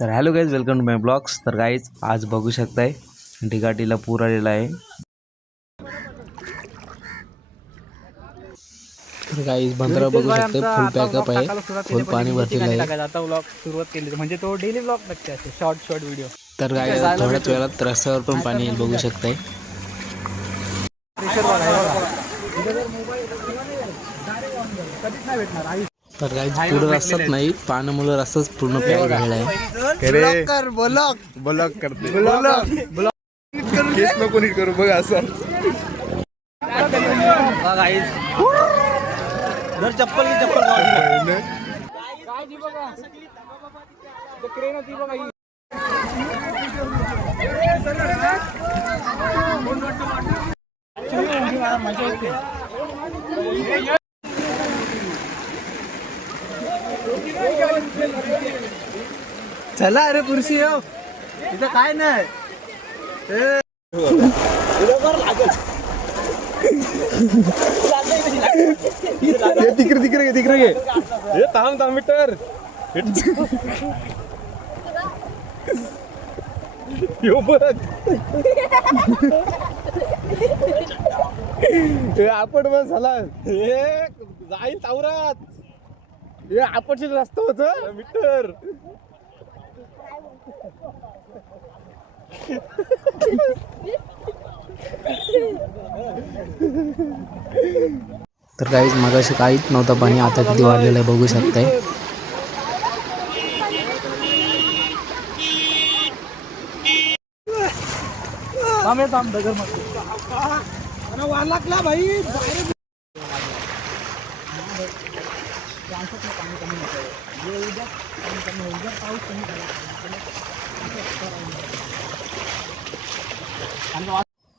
तर hello guys, welcome to my blogs. तर guys आज बघू शकताय ढिगाटीला पूर आलेला आहे. तर गाईज बंदरा बघू शकते, फुल पॅकअप आहे, फुल पाणी भरलेलं आहे. आता व्लॉग सुरुवात केली म्हणजे तो डेली व्लॉग नक्की असते, शॉर्ट व्हिडिओ. तर गाईज थोड्याच वेळात रस्त्यावर पण पाणी येईल, बघू शकताय. तर गाईज पुढे रस्ताच नाही, पाण्यामुळे रस्ताच पूर्ण पॅक झालेला आहे. नको नीट करू बघ असं. जर चप्पल चला अरे पुरुषी येऊ तिथं काय नाही. तिकडे घे. थांब मीटर आपण बस झाला जाईल तावरात. हे आपटचे रस्ता होत मीटर. तर गाईज मगाशी काहीच नव्हतं पाणी, आता किती वाढलेलं आहे बघू शकताय.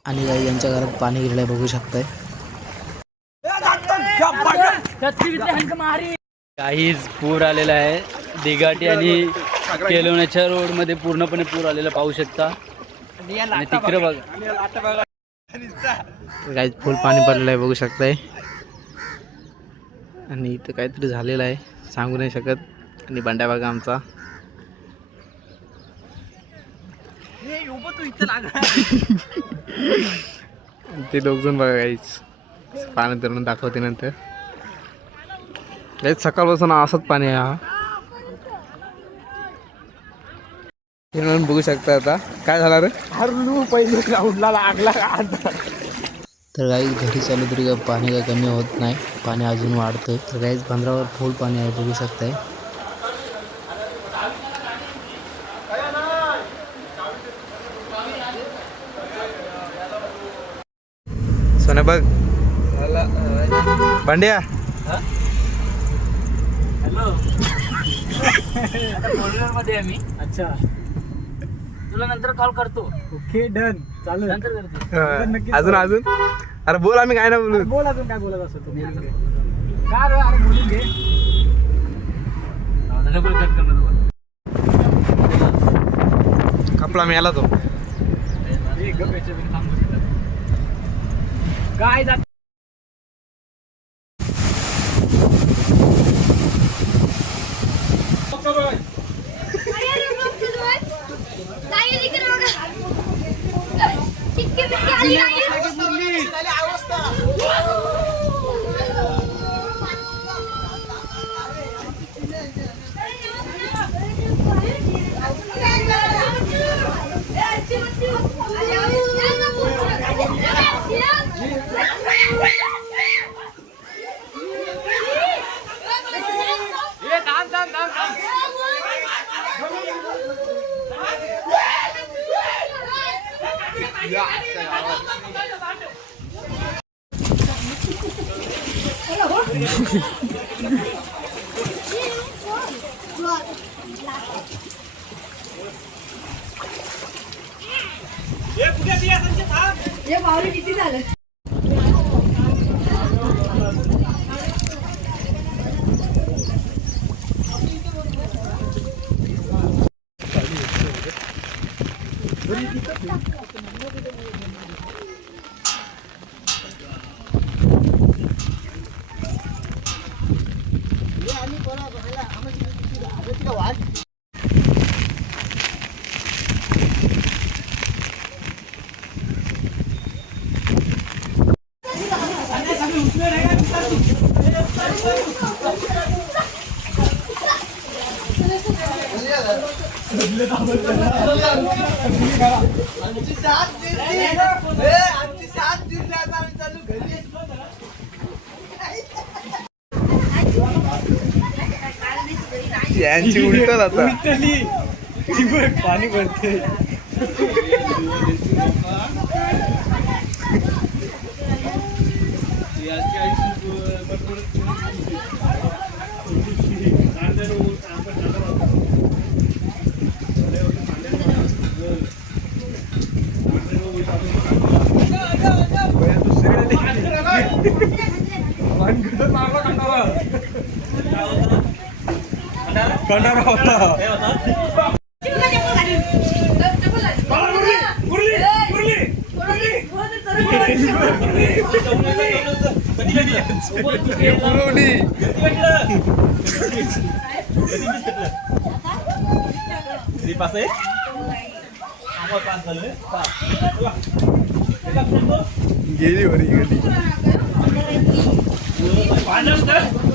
आणि गाई यांच्या घरात पाणी गेलंय बघू शकताय. काहीच पूर आलेला आहे. दिघाटी आणि केलवण्याच्या रोड मध्ये पूर्णपणे पूर आलेला पाहू शकता. आणि तिकडे बघा, गाईज फुल पाणी पडलेलं आहे बघू शकताय. आणि इथं काहीतरी झालेलं आहे, सांगू नाही शकत. आणि बंड्या बघा आमचा, ते दोघजण बघा गाईज पाण्यात धरून दाखवते नंतर. गाईज सकाळपासून असंच पाणी आहे. हा म्हणून बघू शकता. आता काय झालं रे, पहिले ग्राउंडला लागला. तर गाईज घरी चालू तरी काय पाणी काही कमी होत नाही, पाणी अजून वाढतंय. तर गाईज बंदरावर फुल पाणी आहे बघू शकताय. सोने बघ भांड्या. हॅलो मध्ये आहे मी. अच्छा, तुला नंतर कॉल करतो. ओके डन, चालू नंतर करतो. अजून अरे बोल, आम्ही काय नाही बोलू. बोल, अजून काय बोलत असतो तुम्ही. काय रे, अरे बोलून घे. कपडा मिळाला तो काय जात किती झालं. यांची उलटल आता पाणी भरते कंटाळा होता गेली बरी गेली पाण्यात